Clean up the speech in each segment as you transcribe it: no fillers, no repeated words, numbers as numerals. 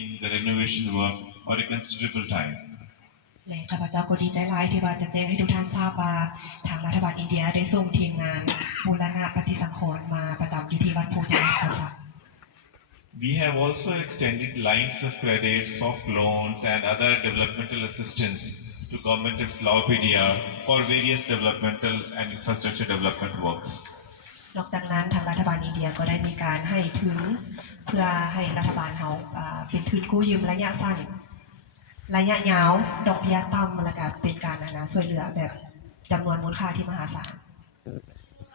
in the renovation work for a considerable time. และข้าพเจ้าก็ดีใจหลายที่ว่าจะแจ้งให้ทุกท่านทราบว่าทางรัฐบาลอินเดียได้ส่งทีมงานบูรณะปฏิสังขรณ์มาประจําอยู่ที่วัดภูเจริญกษัตริย์ We have also extended lines of credit, soft loans and other developmental assistance to Government of Laopedia for various developmental and infrastructure development works. นอกจากนั้นทางรัฐบาลอินเดียก็ได้มีการให้ทุนเพื่อให้รัฐบาลเฮาเป็นทุนกู้ยืมระยะสั้นระยะยาวดอกเบี้ยต่ําและก็เป็นการช่วยเหลือแบบจํานวนมูลค่าที่มหาศาล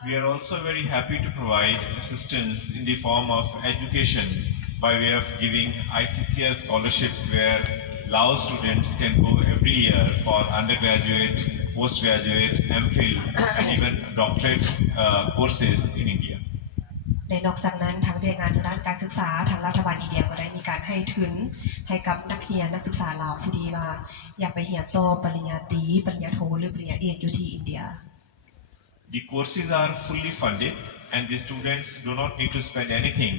We are also very happy to provide assistance in the form of education by way of giving ICCR scholarships where Lao students can go every year for undergraduate, postgraduate, MPhil and even doctorate courses in India. และนอกจากนั้นทางเวียกงานทางด้านการศึกษาทางรัฐบาลอินเดียก็ได้มีการให้ทุนให้กับนักเรียนนักศึกษาลาวผู้ที่ว่าอยากไปเรียนต่อปริญญาตรีปริญญาโทหรือปริญญาเอกอยู่ที่อินเดีย The courses are fully funded and the students do not need to spend anything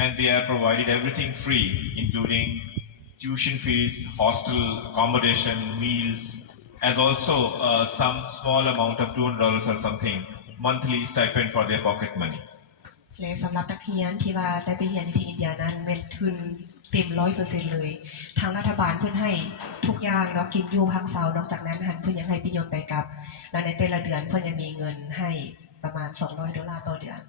and they are provided everything free including tuition fees, hostel, accommodation, meals as also some small amount of $200 or something monthly stipend for their pocket money. และสําหรับนักเรียนที่ว่าได้ไปเรียนที่อินเดียนั้นแม่นทุนเต็ม 100% เลยทางรัฐบาลเพิ่นให้ทุกอย่างเนาะกินอยู่พักเช้านอกจากนั้นหันเพิ่นยังให้ประโยชน์ไปกับและในแต่ละเดือนเพิ่นยังมีเงินให้ประมาณ$200ต่อเดือน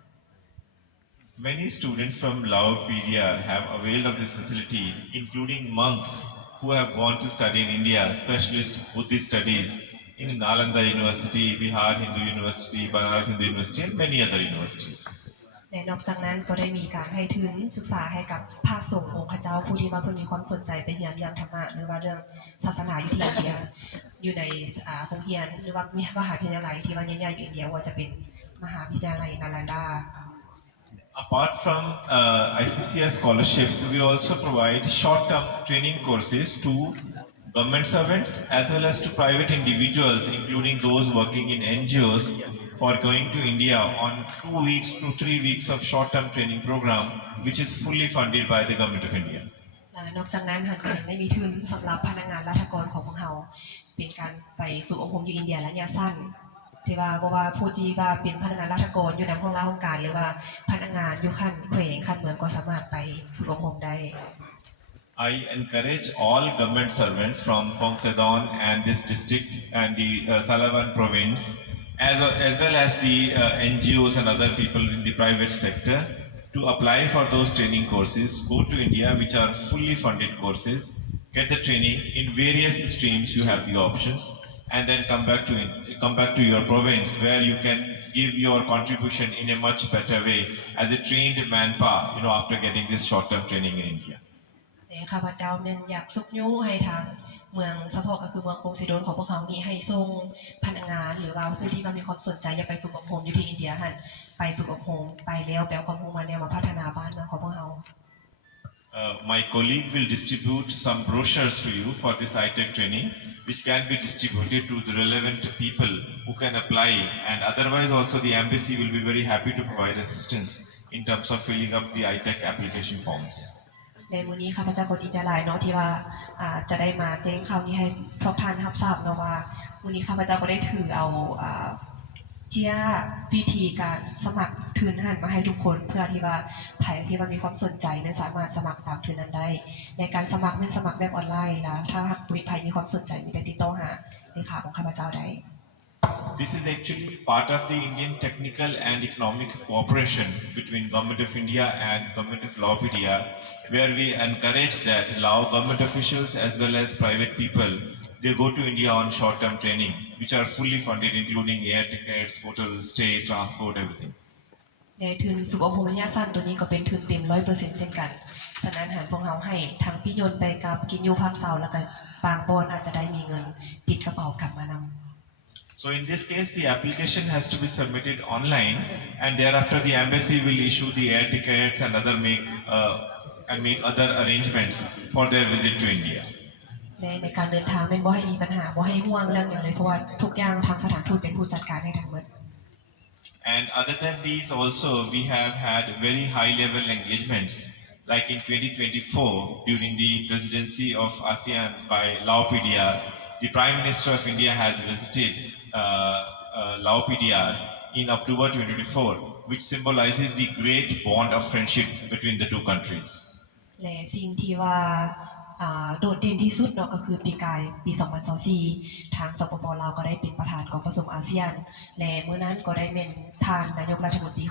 Many students from Laopedia have availed of this facility including monks who have gone to study in India, specialist Buddhist studies in Nalanda University, Bihar Hindu University, Banaras Hindu University and many other universities. และนอกจากนั้นก็ได้มีการให้ทุนศึกษาให้กับพระสงฆ์องค์พระเจ้าผู้ที่ว่าเพิ่นมีความสนใจไปเรียนเรื่องธรรมะหรือว่าเรื่องศาสนาอยู่ที่อินเดียอยู่ในโรงเรียนหรือว่ามหาวิทยาลัยที่ว่าใหญ่ๆอยู่อินเดียว่าจะเป็นมหาวิทยาลัยนาลันดา Apart from ICCR scholarships, we also provide short-term training courses to government servants as well as to private individuals including those working in NGOs for going to India on 2 weeks to 3 weeks of short-term training program which is fully funded by the Government of India. นอกจากนั้นทางก็ได้มีทุนสําหรับพนักงานราชการของพวกเฮาเป็นการไปฝึกอบรมอยู่อินเดียระยะสั้นที่ว่าบ่ว่าผู้ที่ว่าเป็นพนักงานราชการอยู่ในห้องราชการหรือว่าพนักงานอยู่ขั้นแขวงขั้นเมืองก็สามารถไปฝึกอบรมได้ I encourage all government servants from Phongsadon and this district and the Salavan province as well as the NGOs and other people in the private sector to apply for those training courses, go to India which are fully funded courses, get the training in various streams you have the options and then come back to your province where you can give your contribution in a much better way as a trained manpower after getting this short-term training in India. ข้าพเจ้าแม่นอยากสุกยุให้ทางเมืองสะพอกก็คือเมืองโคซิโดนของพวกเฮานี่ให้ส่งพนักงานหรือว่าผู้ที่มีความสนใจอยากไปฝึกอบรมอยู่ที่อินเดียหั่นไปฝึกอบรมไปแล้วแปลความรู้มาแล้วมาพัฒนาบ้านเมืองของพวกเฮาMy colleague will distribute some brochures to you for this high-tech training which can be distributed to the relevant people who can apply and otherwise also the embassy will be very happy to provide assistance in terms of filling up the high-tech application forms. ในมื้อนี้ข้าพเจ้าก็ดีใจหลายเนาะที่ว่าจะได้มาแจ้งข่าวนี้ให้พวกท่านรับทราบเนาะว่ามื้อนี้ข้าพเจ้าก็ได้ถือเอาเจียวิธีการสมัครทุนหั่นมาให้ทุกคนเพื่อที่ว่าไผที่ว่ามีความสนใจนั้นสามารถสมัครตามทุนนั้นได้ในการสมัครเป็นสมัครแบบออนไลน์แล้วถ้าหากผู้ใดมีความสนใจมีแต่ติดต่อหาเลขาของข้าพเจ้าได้ This is actually part of the Indian technical and economic cooperation between Government of India and Government of Laopedia where we encourage that Lao government officials as well as private people they go to India on short-term training which are fully funded including air tickets, hotel stay, transport, everything. ในทุนฝึกอบรมระยะสั้นตัวนี้ก็เป็นทุนเต็ม 100% เช่นกันฉะนั้นหากพวกเราให้ทั้งพิยนต์ไปกับกินอยู่ภาคเช้าแล้วก็บางบ่อนอาจจะได้มีเงินติดกระเป๋ากลับมานำSo in this case the application has to be submitted online and thereafter the embassy will issue the air tickets and make other arrangements for their visit to India. ในการเดินทางแม่นบ่ให้มีปัญหาบ่ให้ห่วงเรื่องอย่างเลยเพราะว่าทุกอย่างทางสถานทูตเป็นผู้จัดการให้ทั้งหมด And other than these also we have had very high level engagements like in 2024, during the presidency of ASEAN by Laopedia, the Prime Minister of India has visited Laopedia in October 2024, which symbolizes the great bond of friendship between the two countries. และสิ่งที่ว่าโดดเด่นที่สุดเนาะก็คือปีกายปี 2024 ทางสปป.ลาวก็ได้เป็นประธานกองประชุมอาเซียนและมื้อนั้นก็ได้แม่นท่านนายกรัฐมนตรี